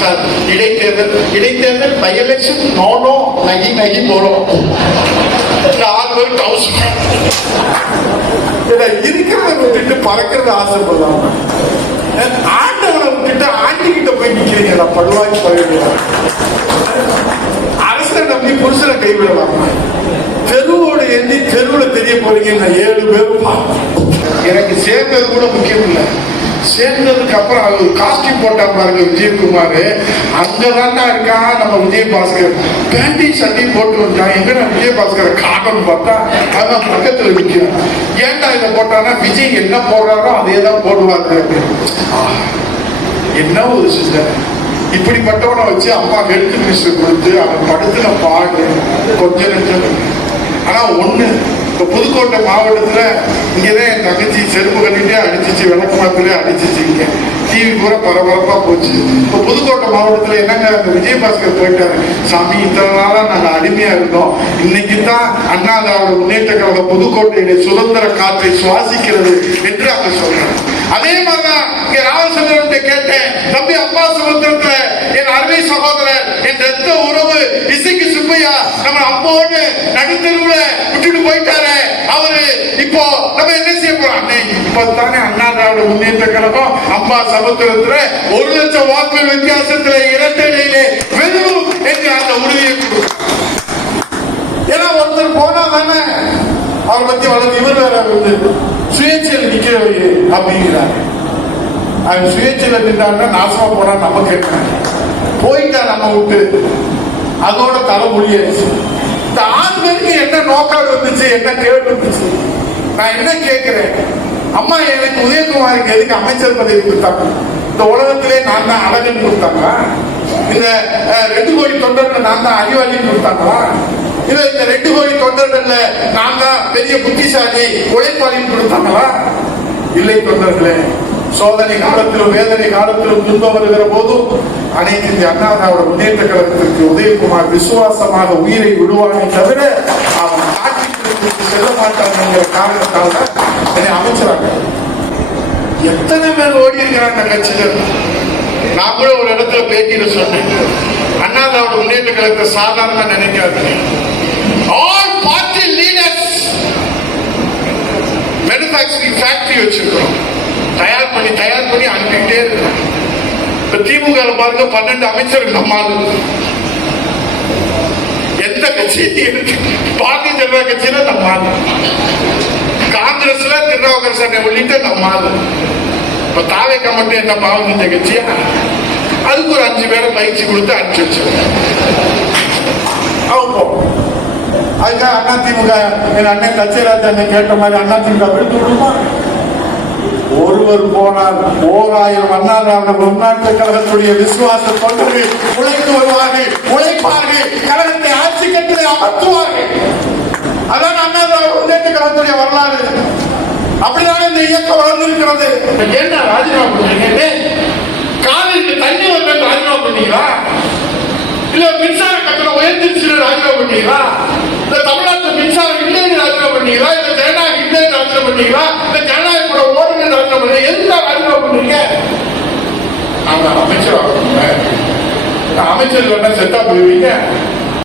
Sir இடைத்தேர்தல் by election no நகி போறோம். 4 பேர் டவுஸ் இருக்கிறத விட்டுட்டு பறக்கிறது ஆசைப்படலாம். ஆண்டவனை விட்டுட்டு ஆண்டிகிட்ட போய் நிக்கிறீங்களா? படுவாக்கி பழகிறார். அரசனை நம்பி புருஷனை கைவிடலாம். தெருவோடு எண்ணி தெருவில் தெரிய போறீங்க 7 பேரும். எனக்கு சேர்ந்தது கூட முக்கியம் இல்லை. சேர்ந்ததுக்கு அப்புறம் அது ஒரு காஸ்டியூம் போட்டா பாருங்க விஜயகுமார், அங்கதான்டா இருக்கா நம்ம விஜயபாஸ்கர். பேண்டி சட்டி போட்டு வந்தான். எங்கடா விஜயபாஸ்கரை காரணம் பார்த்தா அதான் பக்கத்துல நிற்கிறான். ஏன்டா இதை போட்டானா விஜய் என்ன போடுறாரோ அதே தான் போடுவாங்க. என்ன ஒரு சிஸ்டர். இப்படிப்பட்டவனை வச்சு அம்மா ஹெல்த் மினிஸ்டர் கொடுத்து அவன் படுத்துல பாடு கொஞ்சம் நெஞ்சம். ஆனா ஒண்ணு, இப்ப புதுக்கோட்டை மாவட்டத்துல இங்கதான் என் தங்கச்சி செருப்பு கட்டிட்டே அடிச்சிச்சு, விளக்கமாத்திலே அடிச்சிச்சு. இங்க டிவி பூரா பரபரப்பா போச்சு. இப்ப புதுக்கோட்டை மாவட்டத்துல என்னங்க அந்த விஜயபாஸ்கர் போயிட்டாரு. சாமி இத்தனை நாளா நாங்க அடிமையா இருந்தோம், இன்னைக்கு தான் அண்ணா திராவிட முன்னேற்ற கழக புதுக்கோட்டையில சுதந்திர காற்றை சுவாசிக்கிறது என்று அங்க சொல்றாங்க. அதே மாதிரிதான் இங்க ராமச்சந்திரன் கேட்டேன், தம்பி அப்பா சுதந்திரத்துல என் அருமை சகோதரர் என் ரத்த உறவு இசைக்கு சுப்பையா நம்ம அம்மோடு நடுத்தருவுல விட்டுட்டு போயிட்டாரு. அவரு இப்போ நம்ம என்ன செய்ய போறோம்? இப்பதானே அண்ணா திராவிட முன்னேற்ற கழகம் அம்மா சமுத்திரத்துல 1 லட்சம் வாக்குகள் வித்தியாசத்துல இரட்டையிலே வெறும் என்று அந்த உறுதியை கொடுக்கும். ஏன்னா ஒருத்தர் போனா தானே அவரை பத்தி வளர்ந்து இவர் வேற வந்து சுயேட்சையில் நிக்கிறவரு அப்படிங்கிறாரு. அவன் சுயேட்சையில் நின்றான்னா நாசமா போனா நம்ம கேட்கிறேன். போயிட்டா நம்ம விட்டு அதோட தலை முடியாச்சு. இந்த 6 பேருக்கு என்ன நோக்கம் இருந்துச்சு, என்ன கேள்வி இருந்துச்சு? நான் என்ன கேட்கிறேன், அம்மா எனக்கு உதயகுமாருக்கு எதுக்கு அமைச்சர் பதவி கொடுத்தாங்க? இந்த உலகத்திலே நான் தான் அழகன் கொடுத்தாங்களா? இந்த 2 கோடி தொண்டர்கள் நான் தான் அறிவாளின்னு கொடுத்தாங்களா? இல்ல இந்த 2 கோடி தொண்டர்கள்ல நான் தான் பெரிய புத்திசாலி உழைப்பாளின்னு கொடுத்தாங்களா? இல்லை தொண்டர்களே. சோதனை காலத்திலும் வேதனை காலத்திலும் துன்பம் வருகிற போதும் அனைத்து இந்திய அண்ணா திராவிட முன்னேற்ற கழகத்திற்கு உதயகுமார் விசுவாசமாக உயிரை விடுவானே தவிர அவன் காட்சிக்கு செல்ல மாட்டான் என்கிற காரணத்தால் தான் என்னை அமைச்சராங்க. எத்தனை பேர் ஓடி இருக்கிறாங்க கட்சிகள். நான் கூட ஒரு இடத்துல பேட்டியில சொன்னேன், அண்ணா திராவிட முன்னேற்ற கழகத்தை சாதாரண நினைக்காதீங்க. All party leaders manufacturing factory வச்சிருக்கிறோம். தயார் பண்ணி அனுப்பிட்டே இருக்கிறோம். இப்ப திமுக பாருங்க 12 அமைச்சர்கள் நம்மால். எந்த கட்சி? பாரதிய ஜனதா கட்சியில நம்மால், காங்கிரஸ்ல திருநாவுக்கரசு சட்டை உள்ளிட்ட நம்மால். இப்ப தாவேக்க மட்டும் என்ன பாவம் செஞ்ச கட்சியா? அதுக்கு ஒரு 5 பேரை பயிற்சி கொடுத்து அனுப்பிச்சு வச்சிருக்கோம். அதுக்காக அண்ணா திமுக என் அண்ணன் கட்சிராஜ் அண்ணன் கேட்ட மாதிரி அண்ணா திமுக விழுந்து விடுமா? ஒருவர் போனார் 1000 அண்ணா திராவிட முன்னேற்ற கழகத்துடைய விசுவாச தொண்டர்கள் உழைத்து வருவார்கள், உழைப்பார்கள், கழகத்தை ஆட்சி கட்டளை அமர்த்துவார்கள். அதான் அண்ணா திராவிட முன்னேற்ற கழகத்துடைய வரலாறு. அப்படிதான் இந்த இயக்கம் வளர்ந்திருக்கிறது. என்ன ராஜினாமா பண்ணீங்க? காலைக்கு தண்ணி வந்து ராஜினாமா பண்ணீங்களா? இல்ல மின்சார கட்டணம் உயர்ந்துச்சு ராஜினாமா பண்ணீங்களா? இந்த தமிழ்நாட்டில் மின்சாரம் இல்லைன்னு ராஜினாமா பண்ணீங்களா? இந்த ஜனநாயகம் இல்லைன்னு ராஜினாமா பண்ணீங்களா? இந்த ஜனநாயகம் கூட ஓடுன்னு ராஜினாமா பண்ணீங்க? எதுக்காக ராஜினாமா பண்ணீங்க? நாங்க அமைச்சர் ஆகணும். அமைச்சர் வேணா செட்டா போயிருவீங்க.